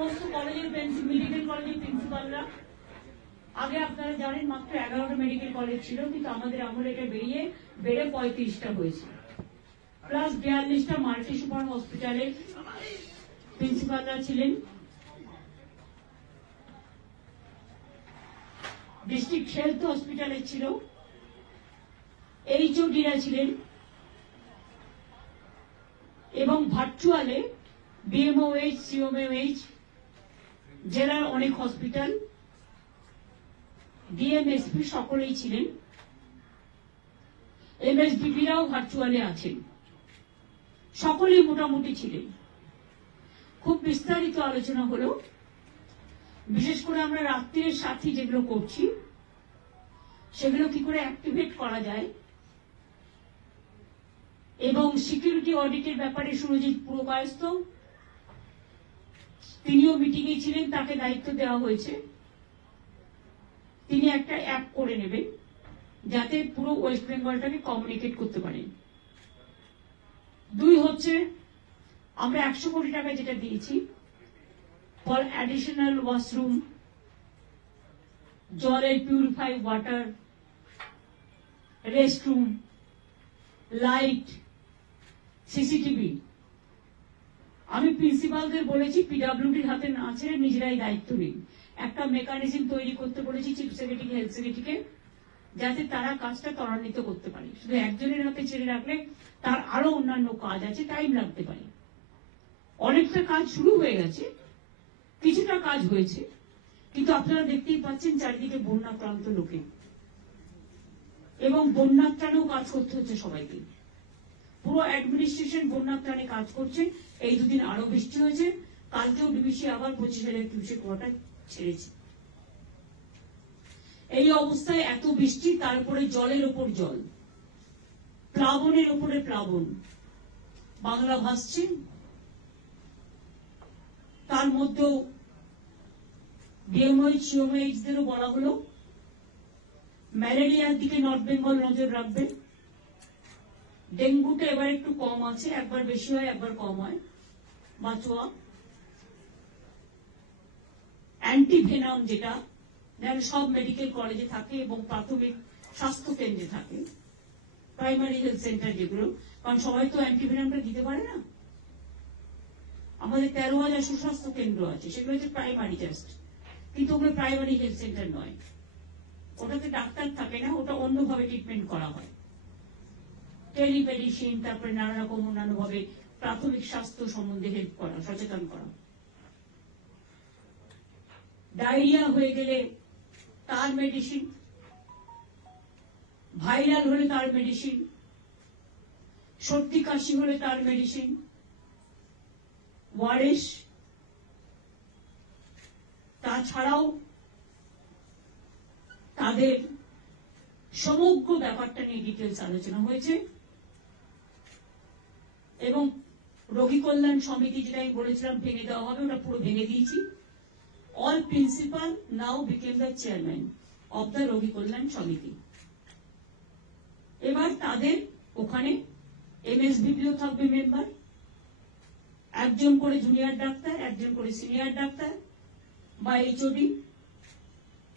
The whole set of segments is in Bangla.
সমস্ত কলেজের মেডিকেল কলেজের প্রিন্সিপালরা, আগে আপনারা জানেন মাত্র 11টা মেডিকেল কলেজ ছিল, কিন্তু আমাদের আমলে এটা বেড়ে 35টা হয়েছে, প্লাস 42টা মাল্টি সুপার হসপিটালের প্রিন্সিপালরা ছিলেন, ডিস্ট্রিক্ট হেলথ হসপিটালের ছিল, এইচওডিরা ছিলেন, এবং ভার্চুয়ালে বিএমওএইচ, সিওমএইচ, জেলার অনেক হসপিটাল, ডিএমএসপি সকলেই ছিলেন, এমএসডিপিরাও ভার্চুয়ালে আছেন, সকলেই মোটামুটি ছিলেন। খুব বিস্তারিত আলোচনা হলো, বিশেষ করে আমরা রাত্রির সাথী যেগুলো করছি সেগুলো কি করে অ্যাক্টিভেট করা যায়, এবং সিকিউরিটি অডিটের ব্যাপারে সুরজিৎ পুরকায়স্থ, তিনিও মিটিংয়ে ছিলেন, তাকে দায়িত্ব দেওয়া হয়েছে, তিনি একটা অ্যাপ করে নেবেন যাতে পুরো ওয়েস্ট বেঙ্গলটাকে কমিউনিকেট করতে পারেন। 2 হচ্ছে আমরা 100 কোটি টাকা যেটা দিয়েছি ফর অ্যাডিশনাল ওয়াশরুম, জলের purify water, restroom, light, CCTV. আমি প্রিন্সিপালদের বলেছি পিডব্লিউডির হাতে না ছেড়ে নিজেরাই দায়িত্ব নিন, একটা মেকানিজম তৈরি করতে বলেছি চিফ সেক্রেটারি, হেলথ সেক্রেটারিকে, যাতে তারা কাজটা ত্বরান্বিত করতে পারে। শুধু একজনের হাতে ছেড়ে রাখলে তার আরো অন্যান্য কাজ আছে, টাইম লাগতে পারে। অনেকটা কাজ শুরু হয়ে গেছে, কিছুটা কাজ হয়েছে, কিন্তু আপনারা দেখতেই পাচ্ছেন চারিদিকে বন্যাক্রান্ত লোকে, এবং বন্যাত্রাণেও কাজ করতে হচ্ছে সবাইকে। পুরো অ্যাডমিনিস্ট্রেশন বন্যাত্রাণে কাজ করছে। এই 2 দিন আরো বৃষ্টি হয়েছে, কালকেও ডিবিসি আবার 25,000 কিউসেক ওয়াটার ছেড়েছে। এই অবস্থায় এত বৃষ্টি, তারপরে জলের ওপর জল, প্লাবনের ওপরে প্লাবন, বাংলা ভাসছে। তার মধ্যেও ডিএমওএইচ, সিওমএইচদেরও বলা হলো ম্যালেরিয়ার দিকে নর্থ বেঙ্গল নজর রাখবে। ডেঙ্গুটা এবার একটু কম আছে, একবার বেশি হয় একবার কম হয়, বাঁচোয়া। অ্যান্টিভেনাম যেটা সব মেডিকেল কলেজে থাকে এবং প্রাথমিক স্বাস্থ্য কেন্দ্রে থাকে, প্রাইমারি হেলথ সেন্টার যেগুলো, কারণ সবাই তো অ্যান্টিভেনামটা দিতে পারে না। আমাদের 13,000 সুস্বাস্থ্য কেন্দ্র আছে, সেগুলো হচ্ছে প্রাইমারি জাস্ট, কিন্তু ওগুলো প্রাইমারি হেলথ সেন্টার নয়, ওটাতে ডাক্তার থাকে না, ওটা অন্যভাবে ট্রিটমেন্ট করা হয়, টেলিমেডিসিন, তারপরে নানা রকম অন্যান্য ভাবে প্রাথমিক স্বাস্থ্য সম্বন্ধে হেল্প করা, সচেতন করা। ডায়রিয়া হয়ে গেলে তার মেডিসিন, ভাইরাল হলে তার মেডিসিন, সর্দি কাশি হলে তার মেডিসিন, ওয়ারেস। তাছাড়াও তাদের সমগ্র ব্যাপারটা নিয়ে ডিটেলস আলোচনা হয়েছে, এবং রোগী কল্যাণ সমিতি যেটা আমি বলেছিলাম ভেঙে দেওয়া হবে, ওটা পুরো ভেঙে দিয়েছি। All principal now became the chairman of the রোগী কল্যাণ সমিতি। এবার তাদের ওখানে এমএসবিপিও থাকবে মেম্বার, একজন করে জুনিয়র ডাক্তার, একজন করে সিনিয়র ডাক্তার বা এইচওডি,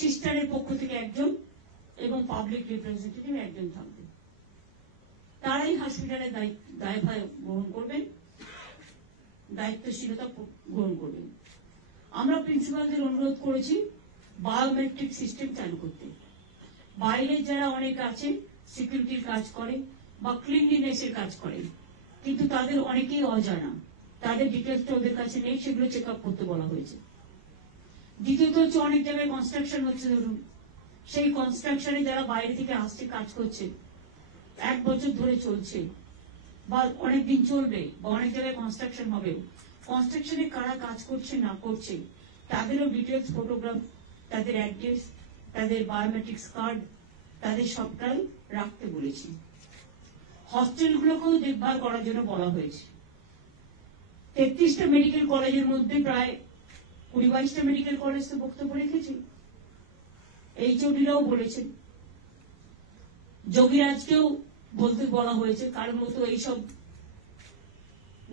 সিস্টারের পক্ষ থেকে একজন, এবং পাবলিক রিপ্রেজেন্টেটিভ একজন থাকবে। তারাই হসপিটালের দায়ভার গ্রহণ করবেন, দায়িত্বশীলতা গ্রহণ করবেন। আমরা প্রিন্সিপালদের অনুরোধ করেছি বায়োমেট্রিক সিস্টেম চালু করতে। বাইরে যারা অনেক আছে সিকিউরিটির কাজ করে বা ক্লিনলিনেসের কাজ করে, কিন্তু তাদের অনেকেই অজানা, তাদের ডিটেলসটা ওদের কাছে নেই, সেগুলো চেক আপ করতে বলা হয়েছে। দ্বিতীয়ত হচ্ছে অনেক জায়গায় কনস্ট্রাকশন হচ্ছে, ধরুন সেই কনস্ট্রাকশনে যারা বাইরে থেকে আসছে কাজ করছে, 1 বছর ধরে চলছে বা অনেকদিন চলবে, বা অনেক জায়গায় কনস্ট্রাকশন হবে, কনস্ট্রাকশনে কারা কাজ করছে না করছে তাদেরও ডিটেলস, ফটোগ্রাফ, তাদের অ্যাড্রেস, তাদের বায়োমেট্রিক্স কার্ড, তাদের সবটাই রাখতে বলেছি। হস্টেলগুলোকেও দেখভাল করার জন্য বলা হয়েছে। 33টা মেডিকেল কলেজের মধ্যে প্রায় 20-22টা মেডিকেল কলেজ তো বক্তব্য রেখেছে, এইচওডিরাও বলেছেন, যোগীরাজকেও বলতে বলা হয়েছে, কারণ ও তো এইসব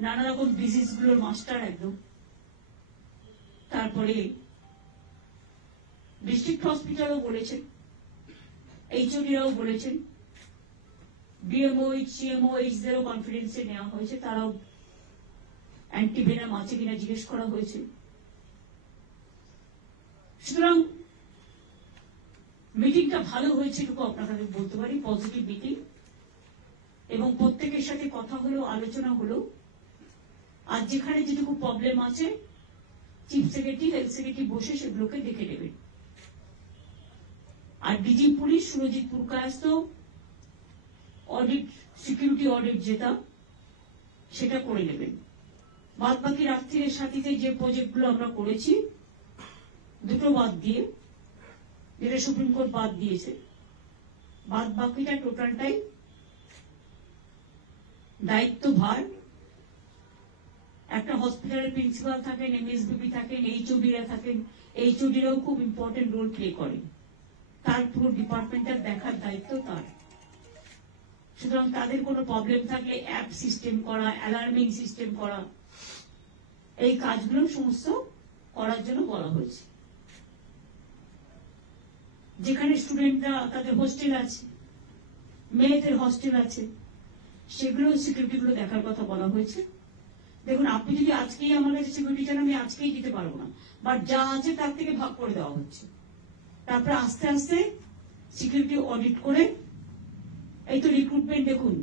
নানা রকম ডিজিজ গুলোর মাস্টার একদম। তারপরে ডিস্ট্রিক্ট হসপিটালও বলেছেন, এইচওডিরাও বলেছেন, বিএমওইচ সিএমওইচদেরও কনফিডেন্সে নেওয়া হয়েছে, তারাও অ্যান্টিভেনাম আছে কিনা জিজ্ঞেস করা হয়েছে। সুতরাং মিটিংটা ভালো হয়েছে এটুকু আপনাদের বলতে পারি, পজিটিভ মিটিং, এবং প্রত্যেকের সাথে কথা হলো, আলোচনা হলো। আর যেখানে যেটুকু প্রবলেম আছে চিফ সেক্রেটারি হেলথ সেক্রেটারি বসে সেগুলোকে দেখে নেবেন। আর DG police Surajit Purkayastha audit, security audit যেটা, সেটা করে নেবেন। বাদ বাকি রাত্রির সাথীতে যে প্রজেক্টগুলো আমরা করেছি, দুটো বাদ দিয়ে, যেটা সুপ্রিম কোর্ট বাদ দিয়েছে, বাদ বাকিটা টোটালটাই দায়িত্ব ভার একটা হসপিটালের প্রিন্সিপাল থাকেন, এমএসবিপি থাকেন, এইচওডিরা থাকেন, এইচওডিরাও খুব ইম্পর্টেন্ট রোল প্লে করেন, তার পুরো ডিপার্টমেন্টের দেখার দায়িত্ব তার। সুতরাং তাদের কোনো প্রবলেম থাকলে অ্যাপ সিস্টেম করা, অ্যালার্মিং সিস্টেম করা, এই কাজগুলো সমস্ত করার জন্য বলা হয়েছে। যেখানে স্টুডেন্টরা তাদের হোস্টেল আছে, মেয়েদের হোস্টেল আছে, সেগুলো সিকিউরিটি গুলো দেখার কথা বলা হয়েছে। দেখুন, আপনি যদি আজকেই আমার কাছে সিকিউরিটি চান, আমি আজকেই দিতে পারবো না, বাট যা আছে তার থেকে ভাগ করে দেওয়া হচ্ছে। তারপরে আস্তে আস্তে সিকিউরিটি অডিট করে, এই তো রিক্রুটমেন্ট দেখুন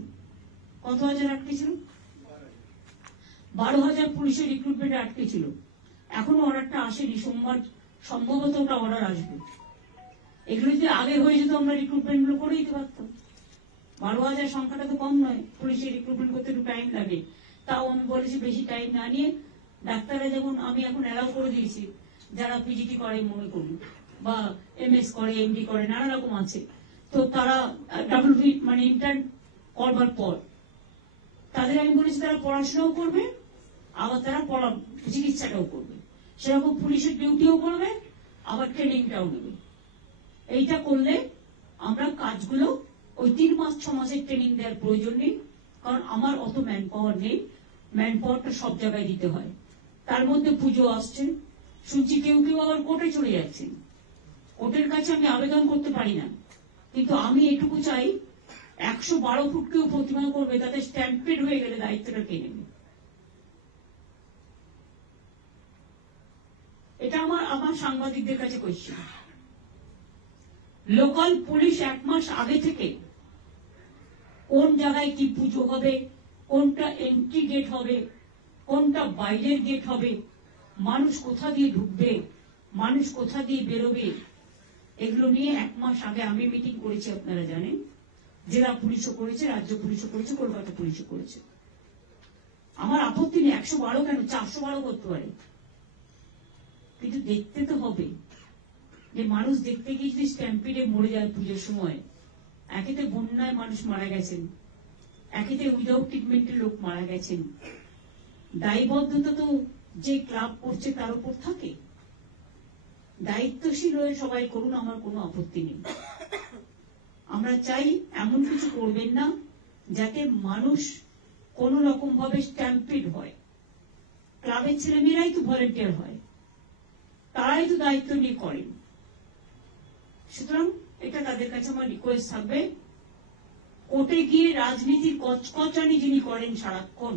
কত হাজার আটকে ছিল, 12,000 পুলিশের রিক্রুটমেন্টে আটকে ছিল। এখনো অর্ডারটা আসেনি, সোমবার সম্ভবত ওটা অর্ডার আসবে। এগুলো যদি আগে হয়ে যেত আমরা রিক্রুটমেন্ট গুলো করে দিতে পারতাম। 12,000 সংখ্যাটা তো কম নয়, পুলিশের রিক্রুটমেন্ট করতে একটু টাইম লাগে। তাও আমি বলেছি বেশি টাইম না নিয়ে, ডাক্তাররা যেমন আমি এখন অ্যালাউ করে দিয়েছি, যারা পিজিটি করে মনে করুন, বা এমএস করে, এমডি করে, নানা রকম আছে, তো তারা ডাবল মানে ইন্টার্ন করবার পর তাদের আমি বলেছি তারা পড়াশোনাও করবে, আবার তারা চিকিৎসাটাও করবে, সেরকম পুলিশের ডিউটিও করবে, আবার ট্রেনিংটাও নেবে। এইটা করলে আমরা কাজগুলো ওই 3 মাস 6 মাসের ট্রেনিং দেওয়ার প্রয়োজন নেই, কারণ আমার অত ম্যান পাওয়ার নেই, ম্যান পাওয়ারটা সব জায়গায় দিতে হয়। তার মধ্যে পুজো আসছে, শুনছি কেউ কেউ আবার কোর্টে চলে যাচ্ছে। কোর্টের কাছে আমি আবেদন করতে পারি না, কিন্তু আমি এটুকু চাই 112 ফুট কেউ প্রতিমা করবে, তাতে স্ট্যাম্পেড হয়ে গেলে দায়িত্বটা কে নেবে? এটা আমার সাংবাদিকদের কাছে কোয়েশ্চেন। লোকাল পুলিশ 1 মাস আগে থেকে কোন জায়গায় কি পুজো হবে, কোনটা এন্ট্রি গেট হবে, কোনটা বাইরের গেট হবে, মানুষ কোথা দিয়ে ঢুকবে, মানুষ কোথা দিয়ে বেরোবে, এগুলো নিয়ে 1 মাস আগে আমি মিটিং করেছি, আপনারা জানেন। জেলা পুলিশও করেছে, রাজ্য পুলিশও করেছে, কলকাতা পুলিশও করেছে। আমার আপত্তি নেই, 112 কেন, 412 করতে পারে, কিন্তু দেখতে তো হবে যে মানুষ দেখতে গিয়ে যদি স্ট্যাম্পিডে মরে যায় পুজোর সময়। একেতে বন্যায় মানুষ মারা গেছেন, একেতে উইদাউট ট্রিটমেন্টের লোক মারা গেছেন। দায়বদ্ধতা তো যে ক্লাব করছে তার উপর থাকে। দায়িত্বশীল হয়ে সবাই করুন, আমার কোনো আপত্তি নেই। আমরা চাই এমন কিছু করবেন না যাতে মানুষ কোন রকম ভাবে স্ট্যাম্পিড হয়। ক্লাবের ছেলেমেয়েরাই তো ভলেন্টিয়ার হয়, তারাই তো দায়িত্ব নিয়ে করেন। সুতরাং এটা তাদের কাছে আমার রিকোয়েস্ট থাকবে, কোর্টে গিয়ে রাজনীতির কচকচানি যিনি করেন সারাক্ষণ,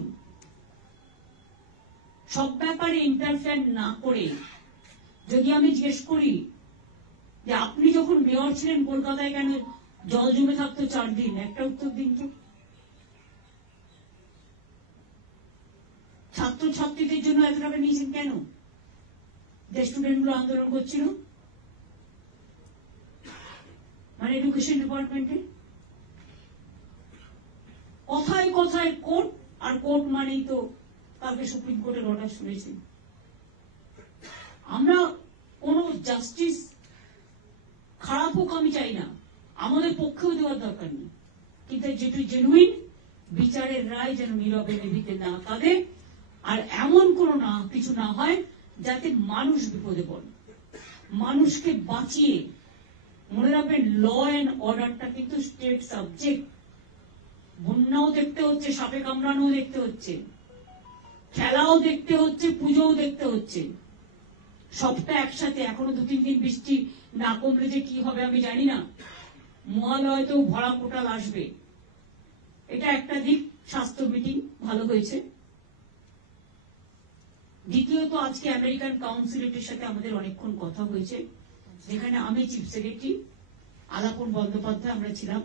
সব ব্যাপারে ইন্টারফেয়ার না করে, যদি আমি জিজ্ঞেস করি যে আপনি যখন মেয়র ছিলেন কলকাতায় কেন জল জমে থাকতো 4 দিন, একটা উত্তর দিন তো। ছাত্রছাত্রীদের জন্য এত টাকা নিয়েছেন কেন, যে স্টুডেন্ট গুলো আন্দোলন করছিল, মানে এডুকেশন ডিপার্টমেন্টে। কথায় কথায় কোর্ট, আর কোর্ট মানেই তো কালকে সুপ্রিম কোর্টের অর্ডার শুনেছি। আমরা কোন জাস্টিস খারাপ হোক আমি চাই না, আমাদের পক্ষেও দেওয়ার দরকার নেই, কিন্তু যেটু জেনুইন বিচারের রায় যেন নীরবে নিভিতে না কাঁদে, আর এমন কোনো না কিছু না হয় যাতে মানুষ বিপদে পড়ে। মানুষকে বাঁচিয়ে, মনে রাখবেন ল অ্যান্ড অর্ডারটা কিন্তু স্টেট সাবজেক্ট। বন্যাও দেখতে হচ্ছে, সাপে কামড়ানোও দেখতে হচ্ছে, খেলাও দেখতে হচ্ছে, পুজোও দেখতে হচ্ছে। সবটা একসাথে, এখনো 2-3 দিন বৃষ্টি না কমলে যে কি হবে আমি জানি না। মহালয়তেও ভরা কোটাল আসবে, এটা একটা দিক। স্বাস্থ্য মিটিং ভালো হয়েছে। দ্বিতীয়ত, আজকে আমেরিকান কাউন্সিলেটের সাথে আমাদের অনেকক্ষণ কথা হয়েছে, যেখানে আমি চিফ সেক্রেটারি, আলাপন বন্দ্যোপাধ্যায় আমরা ছিলাম,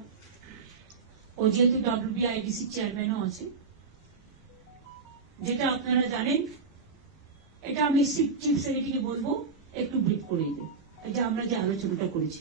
ও যেহেতু WBIDC চেয়ারম্যানও আছে। যেটা আপনারা জানেন, এটা আমি চিফ সেক্রেটারিকে বলবো একটু ব্রিফ করে দিতে, যে আমরা যে আলোচনাটা করেছি।